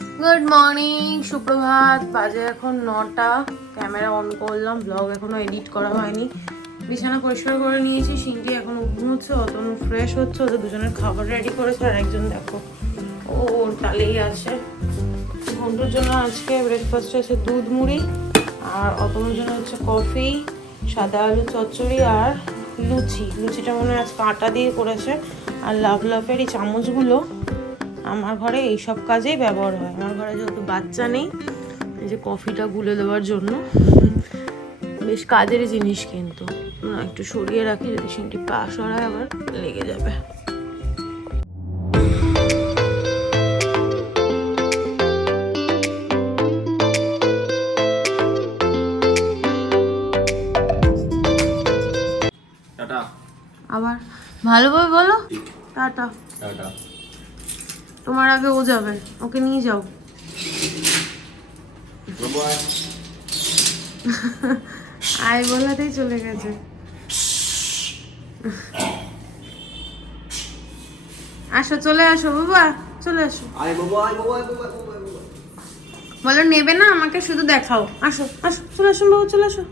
Good morning, সুপ্রভাত। বাজে এখন 9টা। ক্যামেরা অন করলাম, ব্লগ এখনো এডিট করা হয়নি। বিছানা পরিষ্কার করে নিয়েছি। সিংটি এখন ঘুমোচ্ছে, অতনু ফ্রেশ হচ্ছে, ওদের দুজনের খাবার রেডি করেছে। আর একজন দেখো ওর তালেই আছে। ঘন্টুর জন্য আজকে ব্রেকফাস্টে আছে দুধ মুড়ি, আর অতনুর জন্য হচ্ছে কফি, সাদা আলু চচ্চড়ি আর লুচি। লুচিটা মনে হয় আজকে আটা দিয়ে করেছে। আর লাফের এই চামচগুলো আমার ঘরে এইসব কাজেই ব্যবহার হয়। আমার ঘরে যেহেতু বাচ্চা নেই, এই যে কফিটা গুলে দেওয়ার জন্য বেশ কাজের জিনিস। কিন্তু একটু সরিয়ে রাখি, যদি সিংটি পা সরায় আবার লেগে যাবে। টাটা। আবার ভালোভাবে বলো টাটা। টাটা। তোমার আগে ও যাবে, ওকে নিয়ে যাও। আয় বলাতেই চলে গেছে। আসো, চলে আসো বাবা, চলে আসো। বলো নেবে না, আমাকে শুধু দেখাও। আসো আসো, চলে আসো বাবু, চলে আসো।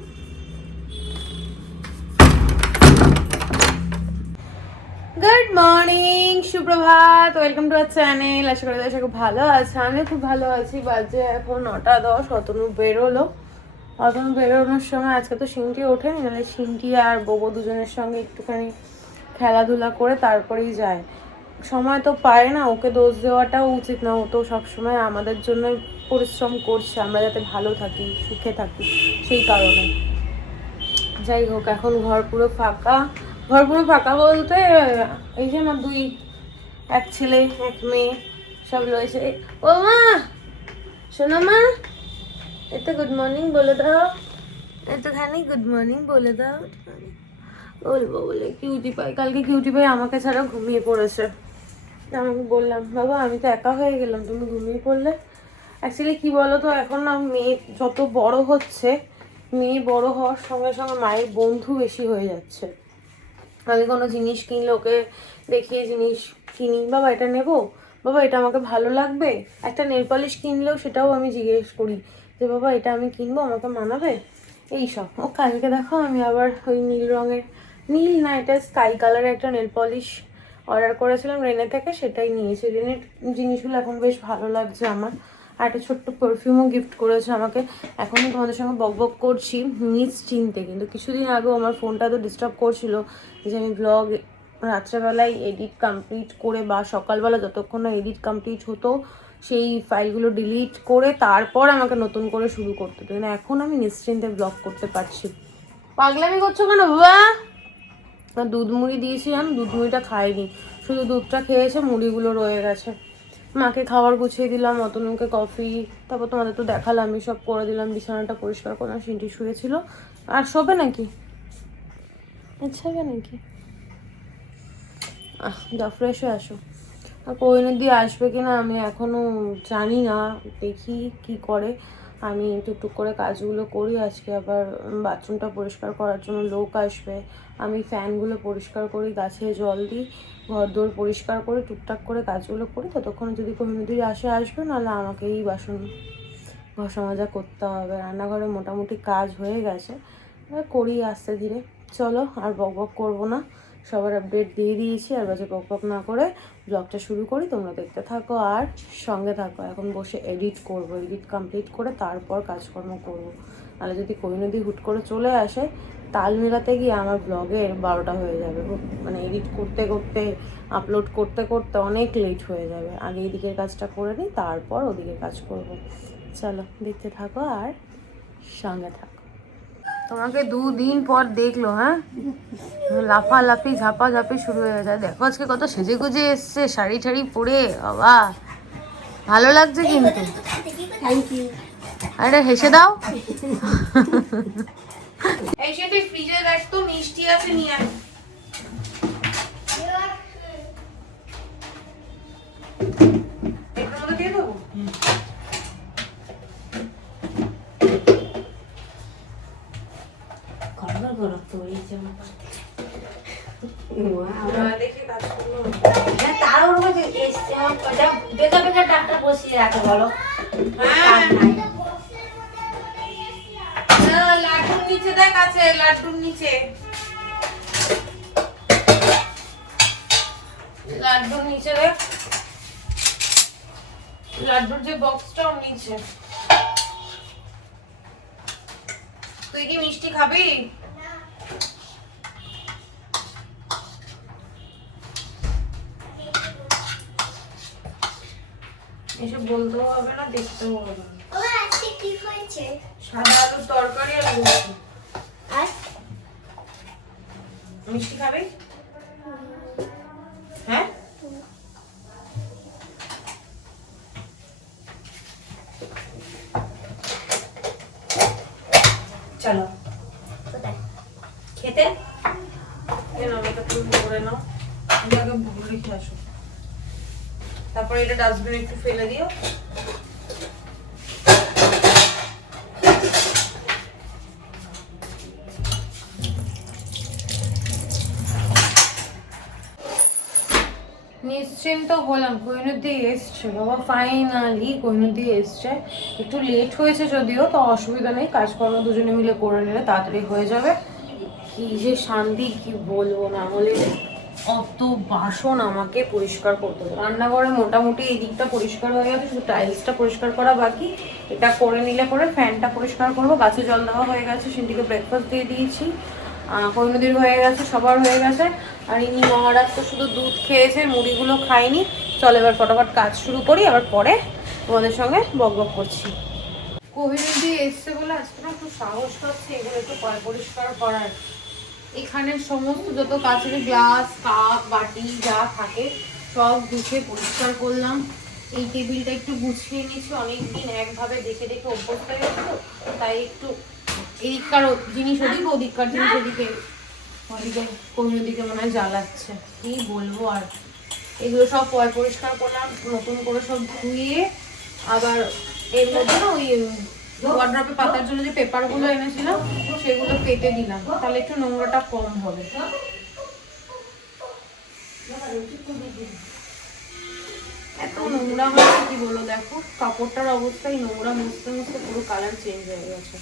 গুড মর্নিং, সুপ্রভাত, ওয়েলকাম টু আওয়ার চ্যানেল। আশা করি খুব ভালো আছে, আমি খুব ভালো আছি। বাজে এখন 9টা 10। অতনু বেরোলো। অতনু বেরোনোর সময় আজকে তো সিংটি ওঠেনি, নাহলে সিংটি আর বোবো দুজনের সঙ্গে একটুখানি খেলাধুলা করে তারপরেই যায়। সময় তো পায় না, ওকে দোষ দেওয়াটাও উচিত না। ও তো সবসময় আমাদের জন্যই পরিশ্রম করছে, আমরা যাতে ভালো থাকি, সুখে থাকি, সেই কারণে। যাই হোক, এখন ঘর পুরো ফাঁকা। ঘর পুরো ফাঁকা বলতে এই যে আমার এক ছেলে এক মেয়ে সব রয়েছে। ও মা, শোনো মা, এতো গুড মর্নিং বলে দাও, একটুখানি গুড মর্নিং বলে দাও। বলবো বলে কিউটি পাই, কালকে কিউটি পাই আমাকে ছাড়া ঘুমিয়ে পড়েছে। আমি বললাম বাবা আমি তো একা হয়ে গেলাম, তুমি ঘুমিয়ে পড়লে। অ্যাকচুয়ালি কি বলো তো, এখন না মেয়ে যত বড় হচ্ছে, মেয়ে বড় হওয়ার সঙ্গে সঙ্গে মায়ের বন্ধু বেশি হয়ে যাচ্ছে। আমি কোনো জিনিস কিনলে ওকে দেখিয়ে জিনিস কিনি, বাবা এটা নেবো, বাবা এটা আমাকে ভালো লাগবে। একটা নেল পলিশ কিনলেও সেটাও আমি জিজ্ঞেস করি যে বাবা এটা আমি কিনবো, আমাকে মানাবে, এইসব। ও কালকে দেখো আমি আবার ওই নীল না, এটা স্কাই কালারের একটা নেল পলিশ অর্ডার করেছিলাম রেনে থেকে, সেটাই নিয়েছি। রেনের জিনিসগুলো এখন বেশ ভালো লাগছে আমার। আর একটা ছোট্ট পারফিউমও গিফট করেছে আমাকে। এখনও তোমাদের সঙ্গে বকবক করছি নিশ্চিন্তে, কিন্তু কিছুদিন আগেও আমার ফোনটা তো ডিস্টার্ব করছিল যে আমি ব্লগ রাত্রেবেলায় এডিট কমপ্লিট করে বা সকালবেলা যতক্ষণ না এডিট কমপ্লিট হতো সেই ফাইলগুলো ডিলিট করে তারপর আমাকে নতুন করে শুরু করতে হতো। কিন্তু এখন আমি নিশ্চিন্তে ব্লগ করতে পারছি। পাগলামি করছো কেন বাবা? দুধ মুড়ি দিয়েছিলাম, দুধ মুড়িটা খাইনি, শুধু দুধটা খেয়েছে, মুড়িগুলো রয়ে গেছে। মাকে খাবার গুছিয়ে দিলাম, অতনুকে কফি, তারপর তোমাদের তো দেখালাম, আমি সব করে দিলাম। বিছানাটা পরিষ্কার করলাম, সিনটি শুয়েছিল। আর শোবে নাকি? আচ্ছা নাকি? যা ফ্রেশ হয়ে আসো। আর কোহিনুর আসবে কিনা আমি এখনো জানি না, দেখি কি করে। আমি টুকটুক করে কাজগুলো করি। আজকে আবার বাথরুমটা পরিষ্কার করার জন্য লোক আসবে। আমি ফ্যানগুলো পরিষ্কার করি, গাছে জল দিই, ঘর দোর পরিষ্কার করি, টুকটাক করে কাজগুলো করি। ততক্ষণে যদি কোহিনুর আসবে, নাহলে আমাকেই বাসন ঘষা মাজা করতে হবে। রান্নাঘরে মোটামুটি কাজ হয়ে গেছে, করি আস্তে ধীরে। চলো আর বকবক করবো না, সবার আপডেট দিয়ে দিয়েছি। আর বাজে বকবক না করে ব্লগটা শুরু করি। তোমরা দেখতে থাকো আর সঙ্গে থাকো। এখন বসে এডিট করব, এডিট কমপ্লিট করে তারপর কাজকর্ম করব। নাহলে যদি কোহিনুর হুট করে চলে আসে, তাল মেলাতে গিয়ে আমার ব্লগের 12টা হয়ে যাবে। মানে এডিট করতে করতে, আপলোড করতে করতে অনেক লেট হয়ে যাবে। আগে এদিকের কাজটা করে নিই, তারপর ওদিকের কাজ করব। চলো দেখতে থাকো আর সঙ্গে থাকো। তোমাকে 2 দিন পর দেখলো, হ্যাঁ, লাফালাফি ঝাপাঝাপি শুরু হয়ে যায়। দেখো আজকে কত সেজে গুজে এসছে, শাড়ি ঠাড়ি পরে, বাবা ভালো লাগছে কিন্তু। Thank you. আরে হেসে দাও। এই সে তুই ফ্রিজে দেখ তো মিষ্টি আছে, নিয়ে আয়। এটার মধ্যে দিয়ে দেবো। গরম তো এই যেমন দেখি কাজ করবো। তার বেকার বেকার ডাক্তার বসিয়ে রাখো বলো। হ্যাঁ। কাজ নাই। না, লাড্ডুর নিচে দেখ আছে, লাড্ডুর নিচে। লাড্ডুর নিচে দেখ, লাড্ডুর যে বক্সটা ওর নিচে। তুই কি মিষ্টি খাবি? এসব বলতেও হবে না, দেখতেও হবে না। আজকে কি হয়েছে? সাদা আলুর তরকারি আর লুচি। আর মিষ্টি খাবি? হ্যাঁ, চলো কোথায়? খেতে। কেন এটা তুমি ভরে নাও, আমি আগে ভরে রেখে আসো, তারপরে এটা ডাস্টবিনে একটু ফেলে দিও। নিশ্চিন্ত হলাম, কোহিনুর এসছে বাবা, ফাইনালি কোহিনুর এসছে। একটু লেট হয়েছে যদিও, তো অসুবিধা নেই, কাজকর্ম দুজনে মিলে করে নিলে তাড়াতাড়ি হয়ে যাবে। কি যে শান্তি, কি বলবো, না হলে অত বাসন আমাকে পরিষ্কার করতে হবে। রান্নাঘরে মোটামুটি এই দিকটা পরিষ্কার হয়ে গেছে, শুধু টাইলসটা পরিষ্কার করা বাকি। এটা করে নিলে পরে ফ্যানটা পরিষ্কার করবো। গাছে জল দেওয়া হয়ে গেছে, সিন্ডিকে ব্রেকফাস্ট দিয়ে দিয়েছি, কোহিনুদির হয়ে গেছে, সবার হয়ে গেছে। আর ইনি মহারাজ তো শুধু দুধ খেয়েছে, মুড়িগুলো খায়নি। চল এবার ফটাফট কাজ শুরু করি, আবার পরে তোমাদের সঙ্গে বকবক করছি। কোহিনুদি এসছে বলে আজকে না একটু সাহস পাচ্ছে এগুলো একটু পরিষ্কার করার। এখানে সমস্ত যত কাচের গ্লাস, কাপ, বাটি যা থাকে সব গুছিয়ে পরিষ্কার করলাম। এই টেবিলটা একটু গুছিয়ে নিয়েছি, অনেকদিন একভাবে দেখে দেখে অভ্যস্ত হয়ে গেছে, তাই একটু এদিককার জিনিস ওদিকে, ওদিককার জিনিস ওদিকে, ওদিকে কোহিনুদিকে মনে হয় জ্বালাচ্ছে। কি বলবো আর, এগুলো সব পরিষ্কার করলাম, নতুন করে সব ধুয়ে। আবার এর মধ্যে না ওই ওয়ার্ড্রপে পাতার জন্য যে পেপারগুলো এনেছিলাম সেগুলো কেটে দিলাম, তাহলে একটু নোংরাটা কম হবে। এত নোংরা হয়েছে কি বলো, দেখো কাপড়টার অবস্থায় নোংরা, মুছতে মুছতে পুরো কালার চেঞ্জ হয়ে গেছে।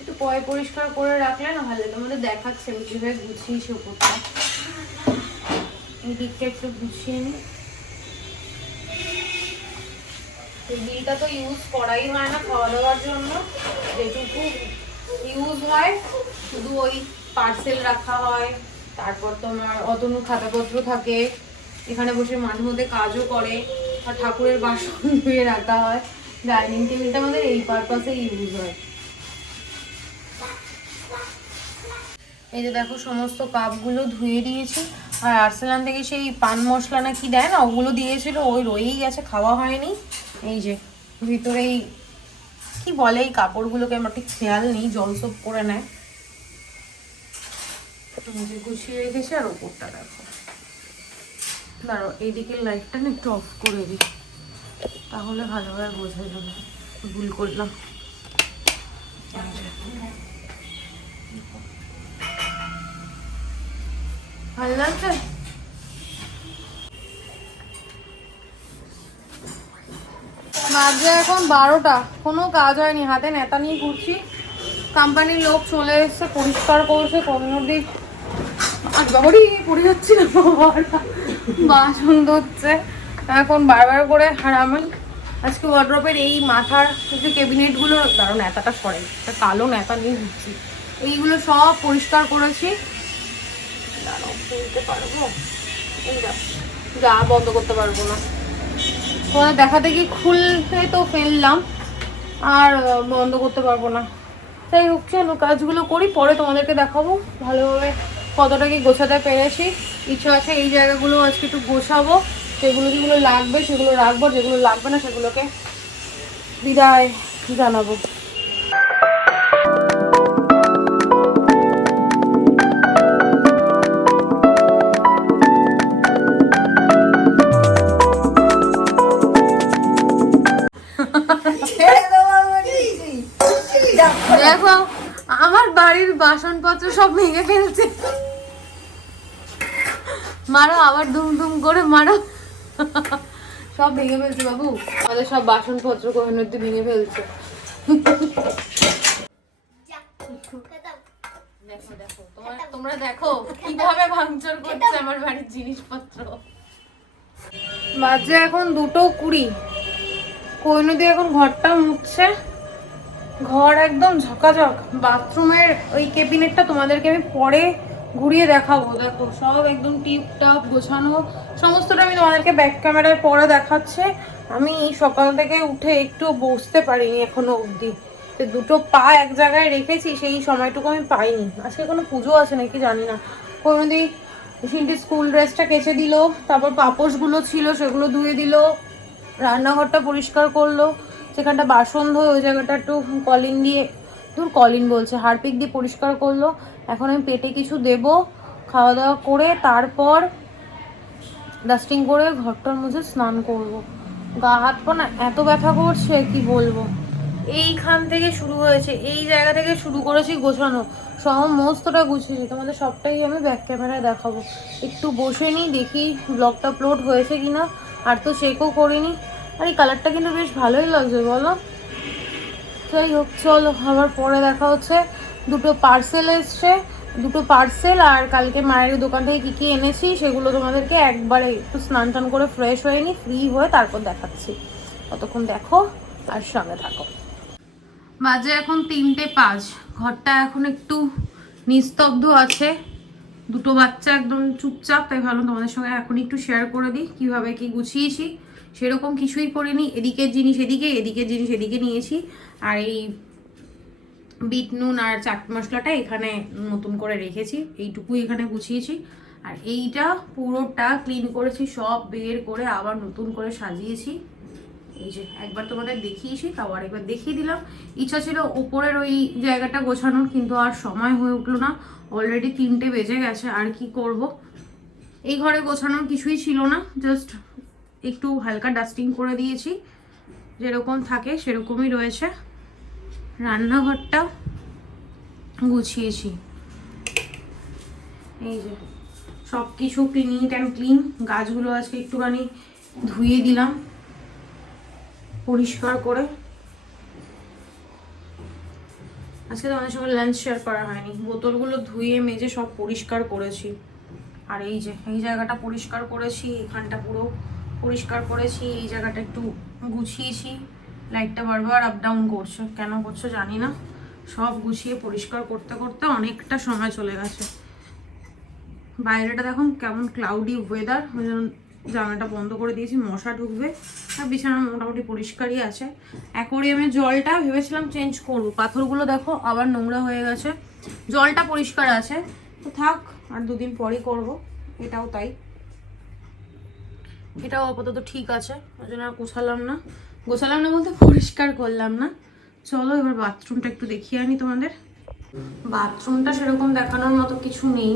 একটু পরিষ্কার করে রাখলে না ভালো, তোমাদের দেখাচ্ছে আমি কিভাবে গুছিয়েছি ওপরটা। এই দিকটা একটু গুছিয়ে নিই। টেবিলটা তো ইউজ করাই হয় না খাওয়া দাওয়ার জন্য, যেটুকু ইউজ হয় শুধু ওই পার্সেল রাখা হয়, তারপর তোমার অতনু খাতাপত্র থাকে, এখানে বসে মাঝে মধ্যে কাজও করে, আর ঠাকুরের বাসন ধুয়ে রাখা হয়। ডাইনিং টেবিলটা আমাদের এই পারপাসে ইউজ হয়। এই যে দেখো সমস্ত কাপগুলো ধুয়ে দিয়েছি। আর আর্সেলান থেকে সেই পান মশলা না কি দেয় না, ওগুলো দিয়েছিল, ওই রয়েই গেছে, খাওয়া হয়নি। এই যে ভিতরে এই কি বলে এই কাপড়গুলোকে, আমার ঠিক খেয়াল নেই, জল সোপ করে নেয়, যে গুছিয়ে রেখেছি। আর ওপরটা দেখো, দাঁড়ো এইদিকে লাইটটা না একটু অফ করে দিই, তাহলে ভালোভাবে বোঝা যাবে। ভুল করলাম। ভালো লাগছে? বাজে এখন 12টা, কোনো কাজ হয়নি, হাতে নেতা নিয়ে ঘুরছি। কোম্পানির লোক চলে এসছে, পরিষ্কার করছে, কোহিনুর দিক আর বাবারই পড়ে যাচ্ছে না, বাসন ধরছে এখন বারবার করে। আর আমি আজকে ওয়ার্ড্রপের এই মাথার যে ক্যাবিনেটগুলো, দাঁড়ো নেতাটা সরে, একটা কালো নেতা নিয়ে ঘুরছি, এইগুলো সব পরিষ্কার করেছি। দাঁড়াও খুলতে পারবো, যা বন্ধ করতে পারবো না, তোমাদের দেখাতে গিয়ে খুলতে তো ফেললাম, আর বন্ধ করতে পারবো না। তাই হোক, চলো কাজগুলো করি, পরে তোমাদেরকে দেখাবো ভালোভাবে কতটা কি গোছাতে পেরেছি। ইচ্ছা আছে এই জায়গাগুলো আজকে একটু গোছাবো, সেগুলো যেগুলো লাগবে সেগুলো রাখবো, যেগুলো লাগবে না সেগুলোকে বিদায় জানাবো। দেখো আমার বাড়ির বাসনপত্র সব ভেঙে ফেলছে, মারো আবার দুম দুম করে মারো। সব ভেঙে ফেলছে বাবু, আমাদের সব বাসনপত্র কোহিনুর ভেঙে ফেলছে। দেখো দেখো তোমরা দেখো কিভাবে ভাঙচুর করছে আমার বাড়ির জিনিসপত্র। বাজে এখন 2:20। কোহিনুদি এখন ঘরটা মুছছে, ঘর একদম ঝকাঝক। বাথরুমের ওই ক্যাবিনেটটা তোমাদেরকে আমি পরে ঘুরিয়ে দেখাবো। দেখো সব একদম টিপটাপ গোছানো, সমস্তটা আমি তোমাদেরকে ব্যাক ক্যামেরায় পরে দেখাচ্ছে। আমি সকাল থেকে উঠে একটু বসতে পারিনি এখনো অবধি, দুটো পা এক জায়গায় রেখেছি, সেই সময়টুকু আমি পাইনি। আজকে কোনো পুজো আছে নাকি জানি না। কোনোদিন শিল্পী স্কুল ড্রেসটা কেচে দিল, তারপর পাপোশগুলো ছিল সেগুলো ধুয়ে দিল, রান্নাঘরটা পরিষ্কার করলো, সেখানটা বাসন ধোয় ওই জায়গাটা একটু কলিন দিয়ে, কলিন বলছে হারপিক দিয়ে পরিষ্কার করলো। এখন আমি পেটে কিছু দেব, খাওয়া দাওয়া করে তারপর ডাস্টিং করে ঘরটার মধ্যে স্নান করব। গা হাত পা না এত ব্যথা করছে কি বলবো। এইখান থেকে শুরু হয়েছে, এই জায়গা থেকে শুরু করেছি গোছানো, সমস্তটা গুছিয়েছি। তোমাদের সবটাই আমি ব্যাক ক্যামেরায় দেখাবো। একটু বসে নিই, দেখি ব্লগটা আপলোড হয়েছে কিনা, আর তো চেকও করিনি। আর এই কালারটা কিন্তু বেশ ভালোই লাগছে বলো। যাই হোক চলো, আবার পরে দেখা হচ্ছে। দুটো পার্সেল এসছে, দুটো পার্সেল আর কালকে মায়ের দোকান থেকে কী কী এনেছি সেগুলো তোমাদেরকে একবারে একটু স্নান টান করে ফ্রেশ হয়ে নিই, ফ্রি হয়ে তারপর দেখাচ্ছি। ততক্ষণ দেখো আর সঙ্গে থাকো। বাজে এখন 3:05। ঘরটা এখন একটু নিস্তব্ধ আছে, দুটো বাচ্চা একদম চুপচাপ, তাই ভাবলাম তোমাদের সঙ্গে এখন একটু শেয়ার করে দিই কীভাবে কি গুছিয়েছি। সেরকম কিছুই করিনি, এদিকের জিনিস এদিকে, এদিকের জিনিস এদিকে নিয়েছি। আর এই বিট নুন আর চাট মশলাটা এখানে নতুন করে রেখেছি, এইটুকুই এখানে গুছিয়েছি। আর এইটা পুরোটা ক্লিন করেছি, সব বের করে আবার নতুন করে সাজিয়েছি। এই যে একবার তোমাদের দেখিয়েছি, তাও আরেকবার দেখিয়ে দিলাম। ইচ্ছা ছিল উপরের ওই জায়গাটা গোছানোর, কিন্তু আর সময় হয়ে উঠলো না। অলরেডি 3টে বেজে গেছে, আর কি করব। এই ঘরে গোছানোর কিছুই ছিল না, জাস্ট একটু হালকা ডাস্টিং করে দিয়েছি, যেরকম থাকে সেরকমই রয়েছে। রান্নাঘরটা গুছিয়েছি, এই যে সব কিছু নিট অ্যান্ড ক্লিন। গাছগুলো আজকে একটুখানি ধুয়ে দিলাম পরিষ্কার করে। আজকে তো অনেক সময় লাঞ্চ শেয়ার করা হয়নি, বোতলগুলো ধুয়ে মেজে সব পরিষ্কার করেছি। আর এই যে এই জায়গাটা পরিষ্কার করেছি, এখানটা পুরো পরিষ্কার করেছি, এই জায়গাটা একটু গুছিয়েছি। লাইটটা বারবার আপ ডাউন করছে, কেন করছে জানি না। সব গুছিয়ে পরিষ্কার করতে করতে অনেকটা সময় চলে গেছে। বাইরেটা দেখুন কেমন ক্লাউডি ওয়েদার, ওই জন্য জানালাটা বন্ধ করে দিয়েছি, মশা ঢুকবে। আর বিছানা মোটামুটি পরিষ্কারই আছে। অ্যাকোয়ারিয়ামের জলটা ভেবেছিলাম চেঞ্জ করবো, পাথরগুলো দেখো আবার নোংরা হয়ে গেছে। জলটা পরিষ্কার আছে তো থাক, আর 2 দিন পরই করবো। এটাও তাই, এটাও আপাতত ঠিক আছে, ওই জন্য আর গোছালাম না বলতে পরিষ্কার করলাম না। চলো এবার বাথরুমটা একটু দেখিয়ে আনি তোমাদের। বাথরুমটা সেরকম দেখানোর মতো কিছু নেই,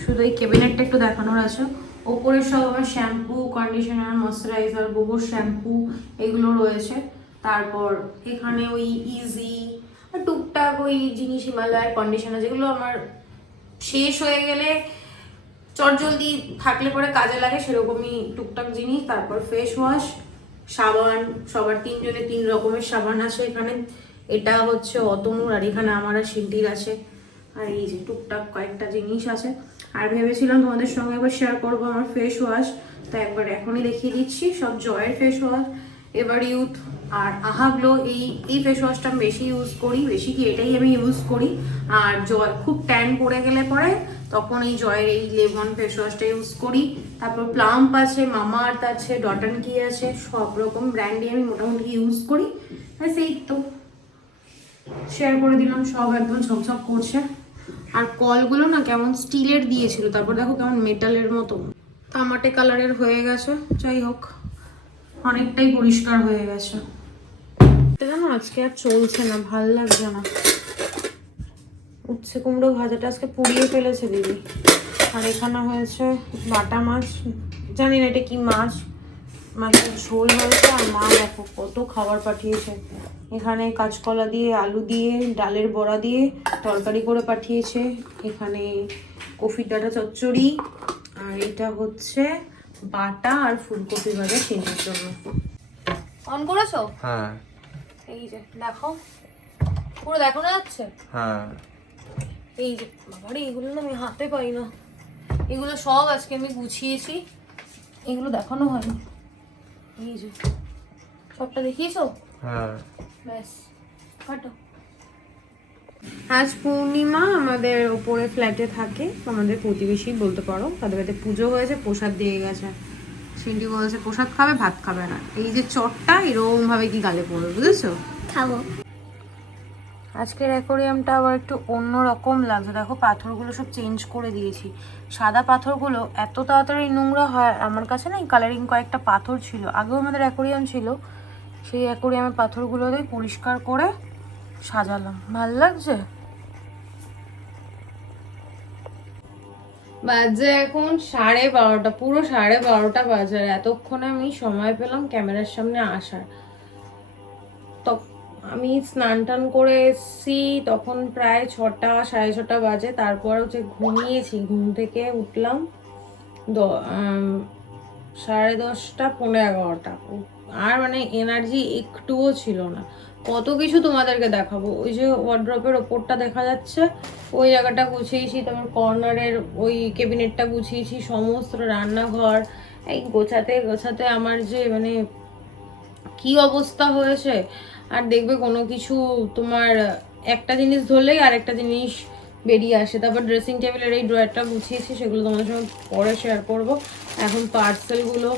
শুধু এই ক্যাবিনেটটা একটু দেখানোর আছে। ওপরে সব আমার শ্যাম্পু, কন্ডিশনার, ময়শ্চারাইজার, গোবর শ্যাম্পু এগুলো রয়েছে। তারপর এখানে ওই ইজি আর টুকটাক ওই জিনিস, হিমালয়ের কন্ডিশনার, যেগুলো আমার শেষ হয়ে গেলে চটজলদি থাকলে পরে কাজে লাগে, সেরকমই টুকটাক জিনিস। তারপর ফেস ওয়াশ, সাবান, সবার 3 জনের 3 রকমের সাবান আছে এখানে। এটা হচ্ছে অতনুর, আর এখানে আমার আর শিল্পীর আছে। আর এই যে টুকটাক কয়েকটা জিনিস আছে। আর ভেবেছিলাম তোমাদের সঙ্গে একবার শেয়ার করবো আমার ফেস ওয়াশ, তাই একবার এখনই দেখিয়ে দিচ্ছি। সব জয়ের ফেস ওয়াশ, এভার ইউথ আর আহাগ্লো, এই ফেস ওয়াশটা আমি বেশি ইউজ করি, বেশি কি এটাই আমি ইউজ করি। আর জয় খুব ট্যান পড়ে গেলে পরে তখন এই জয়ের এই লেমন ফেস ওয়াশটা ইউজ করি। তারপর প্লাম্প আছে, মামা আর্থ আছে, ডট অ্যান্ড কি আছে, সব রকম ব্র্যান্ডই আমি মোটামুটি ইউজ করি। সেই তো শেয়ার করে দিলাম, সব একদম ঝকঝক করছে। আর কলগুলো না কেমন স্টিলের দিয়েছিল, তারপর দেখো কেমন মেটালের মতো তামাটে কালারের হয়ে গেছে। যাই হোক অনেকটাই পরিষ্কার হয়ে গেছে। জানো আজকে আর চলছে না, ভাল লাগছে না। উচ্ছে কুমড়ো ভাজাটা আজকে পুড়িয়ে ফেলেছে দিদি। আর এখানে হয়েছে বাটা মাছ, জানি না এটা কি মাছ, মাছের ঝোল হয়েছে। আর মা দেখো কত খাবার পাঠিয়েছে, এখানে কাঁচকলা দিয়ে, আলু দিয়ে, ডালের বড়া দিয়ে তরকারি করে পাঠিয়েছে। এখানে কফির ডাঁটা চচ্চড়ি, আর এটা হচ্ছে বাটা আর ফুলকপি ভাজা চিনির জন্য। অন করেছো? হ্যাঁ এই যে দেখো, পুরো দেখো না যাচ্ছে। হ্যাঁ এই যে বাবারে, এগুলো না আমি হাতে পাই না। এগুলো সব আজকে আমি গুছিয়েছি, এগুলো দেখানো হয়নি। এই যে সবটা দেখিয়েছো? হ্যাঁ ব্যাস কাটো। আজ পূর্ণিমা, আমাদের ওপরে ফ্ল্যাটে থাকে, আমাদের প্রতিবেশী বলতে পারো। তাদের বাড়িতে পুজো হয়েছে, প্রসাদ দিয়ে গেছে। সিন্টি বলেছে প্রসাদ খাবে, ভাত খাবে না। এই যে চটটা এরকম ভাবে কি গালে পড়বে, বুঝেছো? খাবো। আজকের অ্যাকোরিয়ামটা আবার একটু অন্য রকম লাগছে। দেখো পাথরগুলো সব চেঞ্জ করে দিয়েছি। সাদা পাথরগুলো এত তাড়াতাড়ি নোংরা হয়। আমার কাছে না কালারিং কয়েকটা পাথর ছিল, আগেও আমাদের অ্যাকোরিয়াম ছিল, সেই অ্যাকোরিয়ামের পাথরগুলো দিয়ে পরিষ্কার করে সাজালাম। ভাল লাগছে। বাজে এখন 12:30, পুরো 12:30 বাজে। আর এতক্ষণে আমি সময় পেলাম ক্যামেরার সামনে আসার। তো আমি স্নান টান করে এসছি তখন প্রায় 6টা 6:30 বাজে। তারপর হচ্ছে ঘুমিয়েছি, ঘুম থেকে উঠলাম 10:30 11:15। আর মানে এনার্জি একটুও ছিল না। কত কিছু তোমাদেরকে দেখাবো। ওই যে ওয়ার্ড্রপের ওপরটা দেখা যাচ্ছে, ওই জায়গাটা গুছিয়েছি, তারপর কর্নারের ওই ক্যাবিনেটটা গুছিয়েছি, সমস্ত রান্নাঘর এই গোছাতে গোছাতে আমার যে মানে কি অবস্থা হয়েছে। আর দেখবে কোনো কিছু তোমার একটা জিনিস ধরলেই আরেকটা জিনিস বেরিয়ে আসে। তারপর ড্রেসিং টেবিলের এই ড্রয়ারটা গুছিয়েছি, সেগুলো তোমাদের সঙ্গে পরে শেয়ার করব। এখন পার্সেলগুলো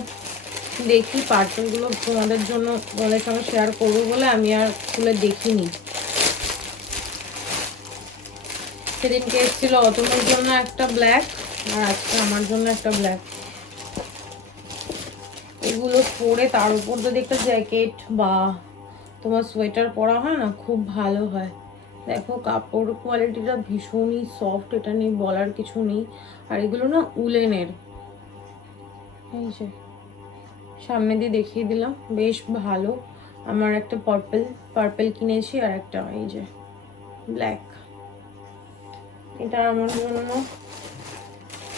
দেখি, পার্সেলগুলো তোমাদের জন্য তোমাদের সঙ্গে শেয়ার করবো বলে আমি আর খুলে দেখিনি। সেদিনকে এসেছিল অতনুর জন্য একটা ব্ল্যাক, আর আজকে আমার জন্য একটা ব্ল্যাক। এগুলো পরে তার উপর যদি একটা জ্যাকেট বা তোমার সোয়েটার পরা হয় না, খুব ভালো হয়। দেখো কাপড় কোয়ালিটিটা ভীষণই সফট, এটা নিয়ে বলার কিছু নেই। আর এগুলো না উলেনের। এই যে সামনে দিয়ে দেখিয়ে দিলাম, বেশ ভালো। আমার একটা পার্পল কিনেছি, আর একটা এই যে ব্ল্যাক, এটা আমার জন্য।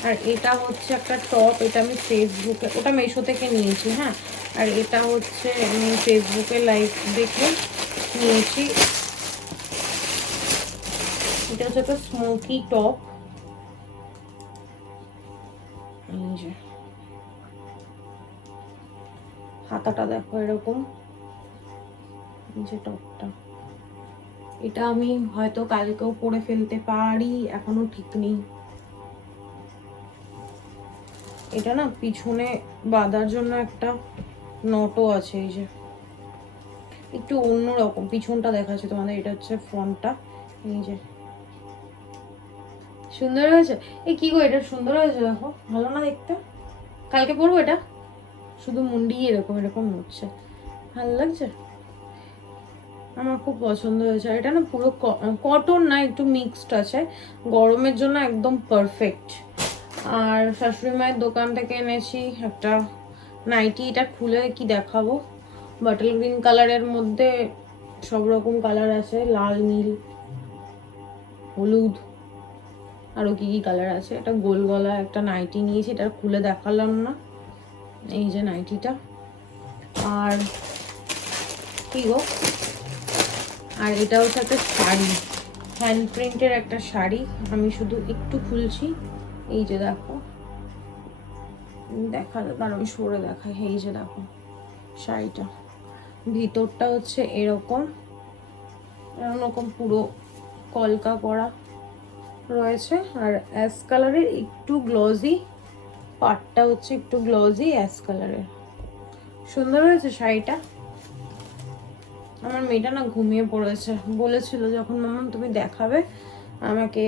আর এটা হচ্ছে একটা টপ, এটা আমি ফেসবুকে, ওটা মিশো থেকে নিয়েছি। হ্যাঁ, আর এটা হচ্ছে আমি ফেসবুকে লাইভ দেখে নিয়েছি। এটা হচ্ছে একটা স্মোকি টপ। এই যে হাতাটা দেখো এরকম, এই যে টপটা, এটা আমি হয়তো কালকেও পরে ফেলতে পারি, এখনো ঠিক নেই। এটা না পিছনে বাঁধার জন্য একটা নটও আছে, এই যে একটু অন্যরকম। পিছনটা দেখাচ্ছে তোমাদের, এটা হচ্ছে ফ্রন্টটা। এই যে সুন্দর হয়েছে। এই কি গো, এটা সুন্দর হয়েছে, দেখো ভালো না দেখতে? কালকে পরবো এটা, শুধু মুন্ডি এরকম এরকম হচ্ছে, ভালো লাগছে। আমার খুব পছন্দ হয়েছে। এটা না পুরো কটন না, একটু মিক্সড আছে, গরমের জন্য একদম পারফেক্ট। আর শাশুড়ি মায়ের দোকান থেকে এনেছি একটা নাইটি, এটা খুলে কি দেখাবো। বাটল গ্রিন কালারের মধ্যে সব রকম কালার আছে, লাল নীল হলুদ আরো কি কি কালার আছে। এটা গোল গলা একটা নাইটি নিয়েছি, এটা খুলে দেখালাম না। এই যে নাইটিটা, আর কি গো, আর এটা হচ্ছে একটা শাড়ি, হ্যান্ড প্রিন্টের একটা শাড়ি। আমি শুধু একটু খুলছি, এই যে দেখো, তার আমি সরে দেখাই। এই যে দেখো শাড়িটা, ভিতরটা হচ্ছে এরকম এরকম পুরো কলকা করা রয়েছে, আর অ্যাশ কালারের একটু গ্লজি, পাটটা হচ্ছে একটু গ্লজি অ্যাশ কালারের। সুন্দর হয়েছে শাড়িটা। আমার মেয়েটা না ঘুমিয়ে পড়েছে, বলেছিল যখন মামা তুমি দেখাবে আমাকে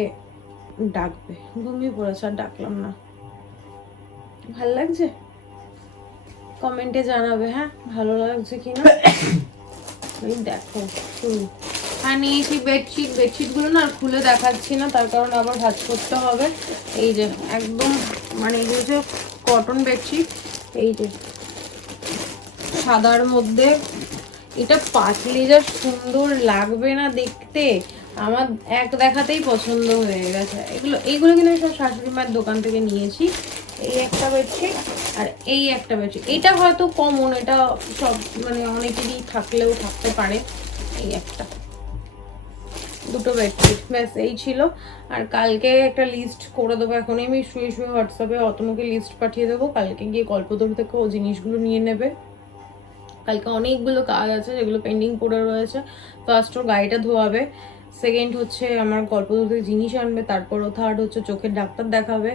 ডাকবে, ঘুমিয়ে পড়েছে, আর ডাকলাম না। ভালো লাগছে? কমেন্টে জানাবে হ্যাঁ ভালো লাগছে কিনা। এই দেখো শুরু। আর নিয়েছি বেডশিট, বেডশিটগুলো না আর খুলে দেখাচ্ছি না, তার কারণ আবার ভাঁজ করতে হবে। এই যে একদম মানে এগুলো হচ্ছে কটন বেডশিট, এই যে সাদার মধ্যে। এটা পাতলে যা সুন্দর লাগবে না দেখতে, আমার এক দেখাতেই পছন্দ হয়ে গেছে। এইগুলো কিন্তু সব শাশুড়ি মায়ের দোকান থেকে নিয়েছি। এই একটা বেডশিট আর এই একটা বেডশিট। এটা হয়তো কমন, এটা সব মানে অনেকেরই থাকলেও থাকতে পারে। এই একটা, দুটো বেডশিট, ব্যাস এই ছিল। আর কালকে একটা লিস্ট করে দেবো, এখনই আমি শুয়ে শুয়ে হোয়াটসঅ্যাপে অতনুকে লিস্ট পাঠিয়ে দেবো, কালকে গিয়ে কল্পতরু থেকে ও জিনিসগুলো নিয়ে নেবে। কালকে অনেকগুলো কাজ আছে যেগুলো পেন্ডিং পড়ে রয়েছে। ফার্স্ট ওর গাড়িটা ধোয়াবে, সেকেন্ড হচ্ছে আমার কল্পতরু থেকে জিনিস আনবে, তারপরও থার্ড হচ্ছে চোখের ডাক্তার দেখাবে,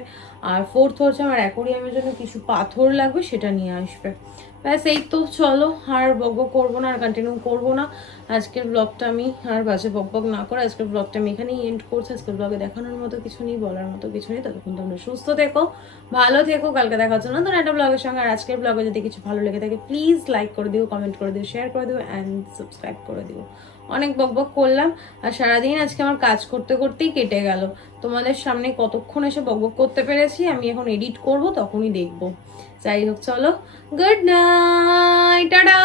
আর ফোর্থ হচ্ছে আমার অ্যাকোরিয়ামের জন্য কিছু পাথর লাগবে, সেটা নিয়ে আসবে। ব্যাস এই তো, চলো আর বকবক করবো না, আর কন্টিনিউ করবো না। আজকের ব্লগটা আমি আর বাজে বকবক না করে আজকের ব্লগটা আমি এখানেই এন্ড করছি। আজকের ব্লগে দেখানোর মতো কিছু নেই, বলার মতো কিছু নেই। ততক্ষণ তোমরা সুস্থ থেকো, ভালো থেকো, কালকে দেখা হচ্ছে নতুন একটা ব্লগের সঙ্গে। আর আজকের ব্লগে যদি কিছু ভালো লেগে থাকে প্লিজ লাইক করে দিও, কমেন্ট করে দিও, শেয়ার করে দিও অ্যান্ড সাবস্ক্রাইব করে দিও। অনেক বকবক করলাম, আর সারাদিন আজকে আমার কাজ করতে করতেই কেটে গেল। তোমাদের সামনে কতক্ষণ এসে বকবক করতে পেরেছি, আমি এখন এডিট করব, তখনই দেখবো। যাই হোক, চলো, গুড নাইট, টাটা।